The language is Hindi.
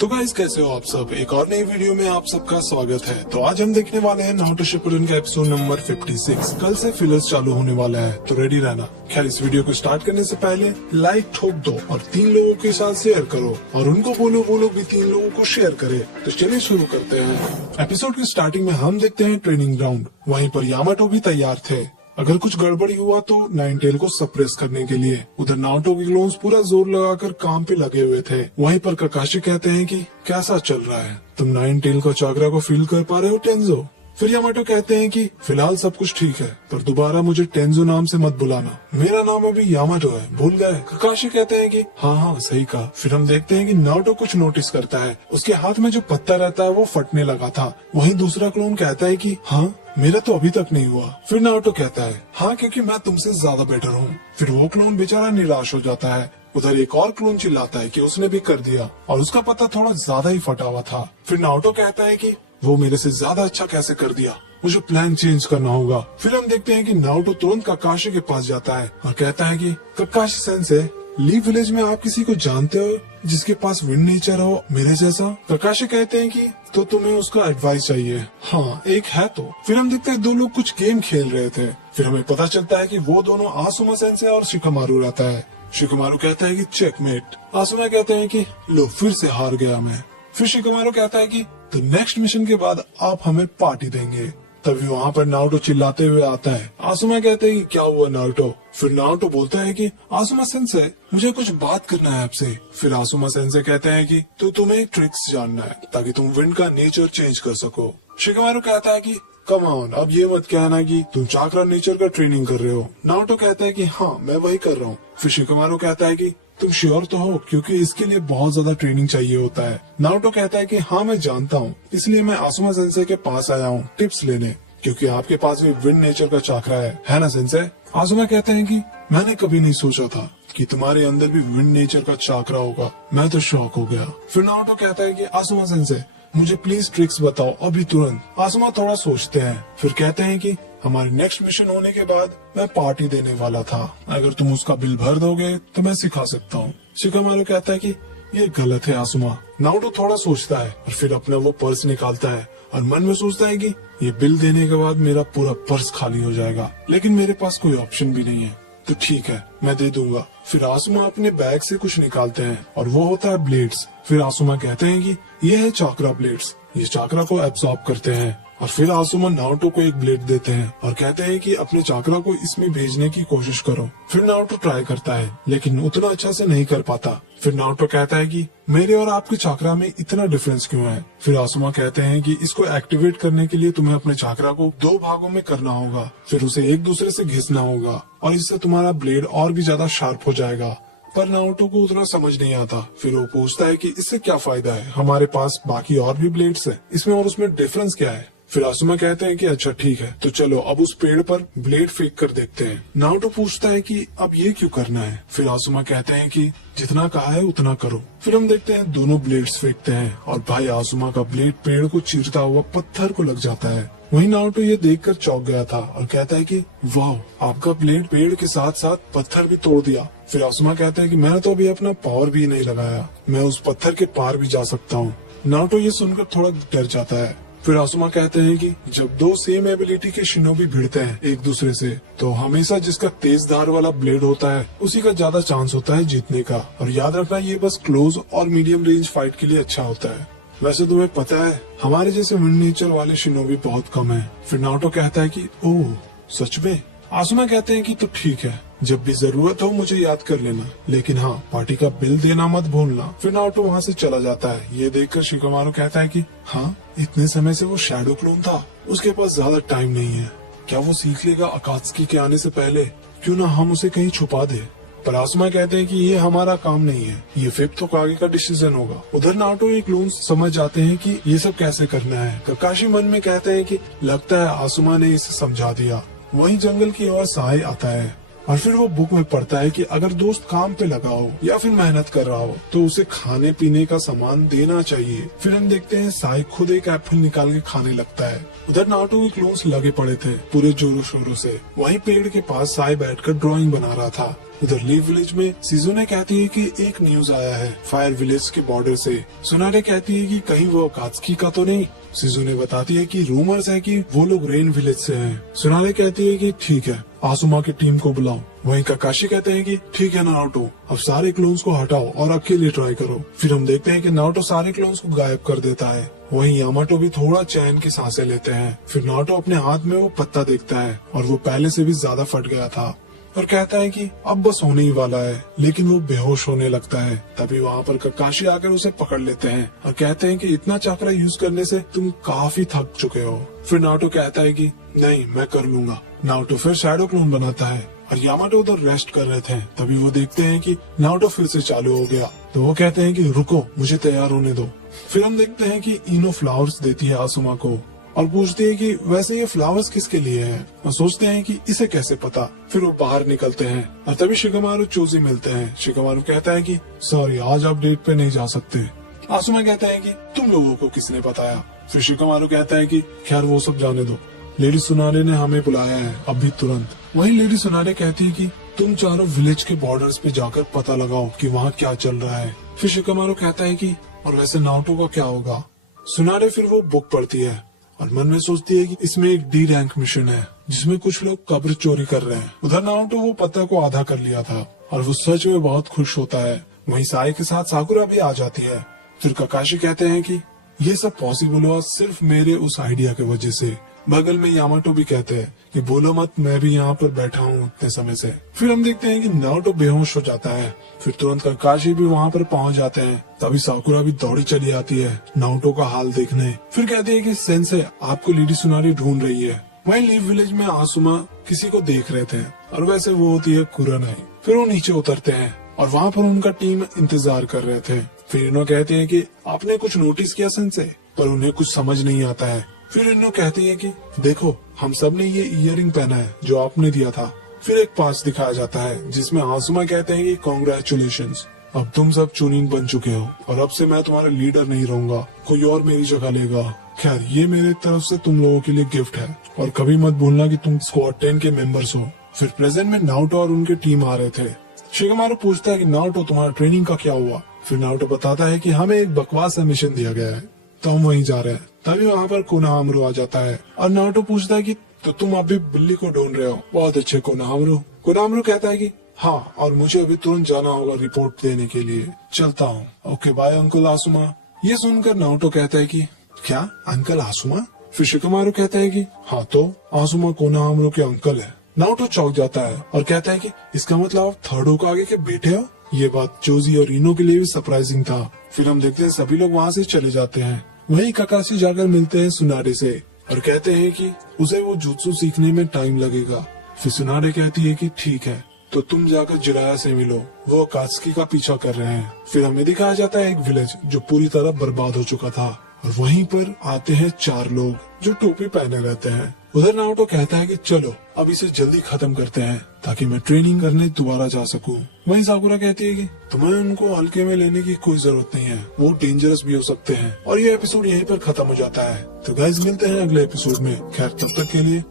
तो गाइस कैसे हो आप सब। एक और नई वीडियो में आप सबका स्वागत है। तो आज हम देखने वाले हैं नारुतो शिपुडेन का एपिसोड नंबर 56। कल से फिलर्स चालू होने वाला है, तो रेडी रहना। खैर, इस वीडियो को स्टार्ट करने से पहले लाइक ठोक दो और 3 लोगों के साथ शेयर करो और उनको बोलो वो लोग भी 3 लोगों को शेयर करे। तो चलिए शुरू करते हैं। एपिसोड की स्टार्टिंग में हम देखते हैं ट्रेनिंग ग्राउंड। वहीं पर यामाटो भी तैयार थे। अगर कुछ गड़बड़ी हुआ तो नाइनटेल को सप्रेस करने के लिए। उधर नारुतो के क्लोन्स पूरा जोर लगाकर काम पे लगे हुए थे। वहीं पर काकाशी कहते हैं कि कैसा चल रहा है, तुम नाइनटेल का चाकरा को फील कर पा रहे हो टेंजो। फिर यामाटो कहते हैं कि फिलहाल सब कुछ ठीक है, पर दोबारा मुझे टेंजो नाम से मत बुलाना, मेरा नाम अभी यामाटो है, भूल गए। काकाशी कहते हैं कि हाँ सही कहा। फिर हम देखते हैं कि नारुतो कुछ नोटिस करता है। उसके हाथ में जो पत्ता रहता है वो फटने लगा था। वहीं दूसरा क्लोन कहता है कि हाँ मेरा तो अभी तक नहीं हुआ। फिर नारुतो कहता है हाँ क्योंकि मैं तुमसे ज्यादा बेटर हूँ। फिर वो क्लोन बेचारा निराश हो जाता है। उधर एक और क्लोन चिल्लाता है कि उसने भी कर दिया और उसका पत्ता थोड़ा ज्यादा ही फटा हुआ था। फिर नारुतो कहता है कि वो मेरे से ज्यादा अच्छा कैसे कर दिया, मुझे प्लान चेंज करना होगा। फिर हम देखते हैं कि नारुतो तुरंत काकाशी के पास जाता है और कहता है कि काकाशी सेंसे, लीफ विलेज में आप किसी को जानते हो जिसके पास विंड नेचर हो मेरे जैसा? काकाशी कहते हैं कि तो तुम्हें उसका एडवाइस चाहिए। हाँ एक है तो। फिर हम देखते हैं 2 लोग कुछ गेम खेल रहे थे। फिर हमें पता चलता है कि वो दोनों आसुमा सेंसे और शिकामारू रहता है। शिकामारू कहता है कि चेकमेट। आसुमा कहते हैं कि लो फिर से हार गया मैं। फिर शिकामारू कहता है कि तो नेक्स्ट मिशन के बाद आप हमें पार्टी देंगे। तभी वहाँ पर नारुतो चिल्लाते हुए आता है। आसुमा कहते हैं कि क्या हुआ नारुतो? फिर नारुतो बोलता है कि आसुमा सेंसे मुझे कुछ बात करना है आपसे। फिर आसुमा सेंसे कहते हैं कि तो तुम्हें एक ट्रिक्स जानना है ताकि तुम विंड का नेचर चेंज कर सको। शिकामारू कहता है कि कम ऑन, अब ये मत कहना कि तुम चाकरा नेचर का ट्रेनिंग कर रहे हो। नारुतो कहता है कि हाँ मैं वही कर रहा हूँ। फिर शिकामारू कहता है कि तुम श्योर तो हो, क्योंकि इसके लिए बहुत ज्यादा ट्रेनिंग चाहिए होता है। नारुतो कहता है कि हाँ मैं जानता हूँ, इसलिए मैं आसुमा सेंसे के पास आया हूँ टिप्स लेने, क्योंकि आपके पास भी विंड नेचर का चाकरा है ना सेंसे? आसुमा कहते हैं कि मैंने कभी नहीं सोचा था कि तुम्हारे अंदर भी विंड नेचर का चाकरा होगा, मैं तो शॉक हो गया। फिर नारुतो कहता है कि आसुमा सेंसे मुझे प्लीज ट्रिक्स बताओ अभी तुरंत। आसुमा थोड़ा सोचते हैं, फिर कहते हैं कि हमारे नेक्स्ट मिशन होने के बाद मैं पार्टी देने वाला था, अगर तुम उसका बिल भर दोगे तो मैं सिखा सकता हूँ। शिकामारू कहता है कि ये गलत है आसुमा। नारुतो थोड़ा सोचता है और फिर अपना वो पर्स निकालता है और मन में सोचता है कि ये बिल देने के बाद मेरा पूरा पर्स खाली हो जाएगा, लेकिन मेरे पास कोई ऑप्शन भी नहीं है, तो ठीक है मैं दे दूंगा। फिर आसुमा अपने बैग से कुछ निकालते हैं और वो होता है ब्लेड्स। फिर आसुमा कहते हैं कि ये है चाकरा ब्लेड्स, ये चाकरा को एब्सॉर्ब करते हैं। और फिर आसुमा नारुतो को एक ब्लेड देते हैं और कहते हैं कि अपने चाकरा को इसमें भेजने की कोशिश करो। फिर नारुतो ट्राई करता है लेकिन उतना अच्छा से नहीं कर पाता। फिर नारुतो कहता है कि मेरे और आपके चाकरा में इतना डिफरेंस क्यों है? फिर आसुमा कहते हैं कि इसको एक्टिवेट करने के लिए तुम्हें अपने चाकरा को 2 भागों में करना होगा, फिर उसे एक दूसरे से घिसना होगा और इससे तुम्हारा ब्लेड और भी ज्यादा शार्प हो जाएगा। पर नारुतो को उतना समझ नहीं आता। फिर वो पूछता है कि इससे क्या फायदा है, हमारे पास बाकी और भी ब्लेड्स है, इसमें और उसमें डिफरेंस क्या है? फिर आसुमा कहते हैं कि अच्छा ठीक है, तो चलो अब उस पेड़ पर ब्लेड फेंक कर देखते हैं। नारुतो पूछता है कि अब ये क्यों करना है? फिर आसुमा कहते हैं कि जितना कहा है उतना करो। फिर हम देखते हैं दोनों ब्लेड्स फेंकते हैं और भाई आसुमा का ब्लेड पेड़ को चीरता हुआ पत्थर को लग जाता है। वहीं नारुतो ये देखकर चौंक गया था और कहता है कि वाह आपका ब्लेड पेड़ के साथ साथ पत्थर भी तोड़ दिया। फिर आसुमा कहता है कि मैंने तो अभी अपना पावर भी नहीं लगाया, मैं उस पत्थर के पार भी जा सकता हूँ। नारुतो ये सुनकर थोड़ा डर जाता है। फिर आसुमा कहते हैं कि जब 2 सेम एबिलिटी के शिनोबी भिड़ते हैं एक दूसरे से, तो हमेशा जिसका तेज धार वाला ब्लेड होता है उसी का ज्यादा चांस होता है जीतने का। और याद रखना ये बस क्लोज और मीडियम रेंज फाइट के लिए अच्छा होता है। वैसे तुम्हें पता है हमारे जैसे विंड नेचर वाले शिनोबी बहुत कम है। फिर नारुतो कहता है कि ओह सच में? आसुमा कहते हैं कि तो ठीक है, जब भी जरूरत हो मुझे याद कर लेना, लेकिन हाँ पार्टी का बिल देना मत भूलना। फिर नारुतो वहाँ से चला जाता है। ये देखकर शिकामारू कहता है कि हाँ इतने समय से वो शैडो क्लोन था, उसके पास ज्यादा टाइम नहीं है, क्या वो सीख लेगा अकात्सुकी के आने से पहले? क्यों ना हम उसे कहीं छुपा दे। पर आसुमा कहते हैं कि ये हमारा काम नहीं है, ये 5th होकागे का डिसीजन होगा। उधर नारुतो एक क्लोन्स समझ जाते हैं कि ये सब कैसे करना है। काकाशी मन में कहते हैं कि लगता है आसुमा ने इसे समझा दिया। वहीं जंगल की ओर साई आता है और फिर वो बुक में पढ़ता है कि अगर दोस्त काम पे लगा हो या फिर मेहनत कर रहा हो तो उसे खाने पीने का सामान देना चाहिए। फिर हम देखते हैं साई खुद एक एप्पल निकाल के खाने लगता है। उधर नारुतो के क्लोन्स लगे पड़े थे पूरे जोरों शोरों से। वहीं पेड़ के पास साई बैठकर ड्राइंग बना रहा था। उधर लीव विलेज में सिजुने कहती है कि एक न्यूज आया है फायर विलेज के बॉर्डर से। सुनारे कहती है कि कहीं वो अकात्सुकी का तो नहीं। सिजुने बताती है कि रूमर्स है कि वो लोग रेन विलेज से हैं। सुनारे कहती है कि ठीक है, आसुमा की टीम को बुलाओ। वहीं काकाशी कहते हैं कि ठीक है नारुतो, अब सारे क्लोन्स को हटाओ और अकेले ट्राई करो। फिर हम देखते हैं कि नारुतो सारे क्लोन्स को गायब कर देता है। वहीं यामाटो भी थोड़ा चैन की सांसें लेते हैं। फिर नारुतो अपने हाथ में वो पत्ता देखता है और वो पहले से भी ज्यादा फट गया था और कहता है कि अब बस होने ही वाला है, लेकिन वो बेहोश होने लगता है। तभी वहाँ पर काकाशी आकर उसे पकड़ लेते हैं और कहते हैं कि इतना चक्रा यूज करने से तुम काफी थक चुके हो। फिर नारुतो कहता है कि नहीं, मैं कर लूंगा। नारुतो फिर शैडो क्लोन बनाता है और यामाटो उधर रेस्ट कर रहे थे। तभी वो देखते हैं कि नारुतो फिर से चालू हो गया, तो वो कहते हैं कि रुको, मुझे तैयार होने दो। फिर हम देखते हैं कि इनो फ्लावर्स देती है आसुमा को और पूछती है कि वैसे ये फ्लावर्स किसके लिए हैं, और सोचते हैं कि इसे कैसे पता। फिर वो बाहर निकलते हैं और तभी शिकामारू चोजी मिलते हैं। शिकामारू कहता है कि सॉरी, आज आप डेट पे नहीं जा सकते। आसुमा कहता है कि तुम लोगों को किसने बताया। फिर शिकामारू कहता है कि खैर वो सब जाने दो, लेडी सुनारे ने हमें बुलाया है अभी तुरंत। वहीं लेडी सुनारे कहती है कि तुम चारों विलेज के बॉर्डर्स पे जाकर पता लगाओ कि वहाँ क्या चल रहा है। फिर शिकामारू कहता है कि और वैसे नारुतो का क्या होगा। सुनारे फिर वो बुक पढ़ती है और मन में सोचती है कि इसमें एक डी रैंक मिशन है जिसमें कुछ लोग कब्र चोरी कर रहे हैं। उधर नारुतो वो पत्ता को आधा कर लिया था और वो सच में बहुत खुश होता है। वहीं साई के साथ साकुरा भी आ जाती है। फिर काकाशी कहते हैं कि ये सब पॉसिबल हुआ सिर्फ मेरे उस आइडिया की वजह से। बगल में यामाटो भी कहते हैं कि बोलो मत, मैं भी यहाँ पर बैठा हूँ इतने समय से। फिर हम देखते हैं कि नारुतो बेहोश हो जाता है। फिर तुरंत काकाशी भी वहाँ पर पहुँच जाते हैं। तभी साकुरा भी दौड़ी चली आती है नारुतो का हाल देखने। फिर कहती है कि सेंसे, आपको लेडी सुनारी ढूंढ रही है। वहीं लीव विलेज में आसुमा किसी को देख रहे थे और वैसे वो होती है कुरानाई। फिर वो नीचे उतरते हैं और वहाँ पर उनका टीम इंतजार कर रहे थे। फिर इन्हों कहते हैं कि आपने कुछ नोटिस किया सेंसे, पर उन्हें कुछ समझ नहीं आता है। फिर इन्हों कहती है कि देखो, हम सब ने ये इयररिंग पहना है जो आपने दिया था। फिर एक पास दिखाया जाता है जिसमें आसुमा कहते हैं कि कांग्रेचुलेशंस, अब तुम सब चुनिंग बन चुके हो और अब से मैं तुम्हारा लीडर नहीं रहूंगा, कोई और मेरी जगह लेगा। खैर, ये मेरे तरफ से तुम लोगों के लिए गिफ्ट है और कभी मत भूलना कि तुम स्क्वाड 10 के मेंबर्स हो। फिर प्रेजेंट में नारुतो और उनकी टीम आ रहे थे। शिकामारू पूछता है कि नारुतो, तुम्हारा ट्रेनिंग का क्या हुआ। फिर नारुतो बताता है कि हमें एक बकवास सा मिशन दिया गया है, तो हम वहीं जा रहे हैं। तभी वहाँ पर कोनोहामारू आ जाता है और नारुतो पूछता है कि तो तुम अभी बिल्ली को ढूंढ रहे हो। बहुत अच्छे कोनोहामारू। कोनोहामारू कहता है कि हाँ, और मुझे अभी तुरंत जाना होगा रिपोर्ट देने के लिए, चलता हूँ। Okay bye uncle Asuma. ये सुनकर नारुतो कहता है कि क्या अंकल आसुमा। फिर शिकामारू कहता है कि हाँ, तो आसुमा कोनोहामारू के अंकल है। नारुतो चौंक जाता है और कहता है कि इसका मतलब आप थर्ड होकागे के बेटे हो। ये बात चोजी और इनो के लिए भी सरप्राइजिंग था। फिर हम देखते हैं सभी लोग वहाँ से चले जाते हैं। वहीं काकाशी जाकर मिलते हैं सुनारे से और कहते हैं कि उसे वो जुत्सु सीखने में टाइम लगेगा। फिर सुनारे कहती है कि ठीक है, तो तुम जाकर जिराया से मिलो, वो अकात्सुकी का पीछा कर रहे हैं। फिर हमें दिखाया जाता है एक विलेज जो पूरी तरह बर्बाद हो चुका था और वहीं पर आते हैं 4 लोग जो टोपी पहने रहते हैं। उधर नारुतो कहता है कि चलो अब इसे जल्दी खत्म करते हैं ताकि मैं ट्रेनिंग करने दोबारा जा सकूं। वहीं साकुरा कहती है कि तुम्हें उनको हल्के में लेने की कोई जरूरत नहीं है, वो डेंजरस भी हो सकते हैं। और ये एपिसोड यहीं पर खत्म हो जाता है। तो गाइस, मिलते हैं अगले एपिसोड में। खैर, तब तक के लिए